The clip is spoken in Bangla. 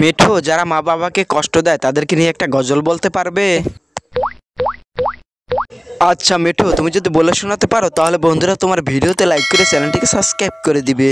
মিঠু, যারা মা বাবাকে কষ্ট দেয় তাদেরকে নিয়ে একটা গজল বলতে পারবে? আচ্ছা মিঠু, তুমি যদি বলে শোনাতে পারো তাহলে বন্ধুরা তোমার ভিডিওতে লাইক করে চ্যানেলটিকে সাবস্ক্রাইব করে দিবে।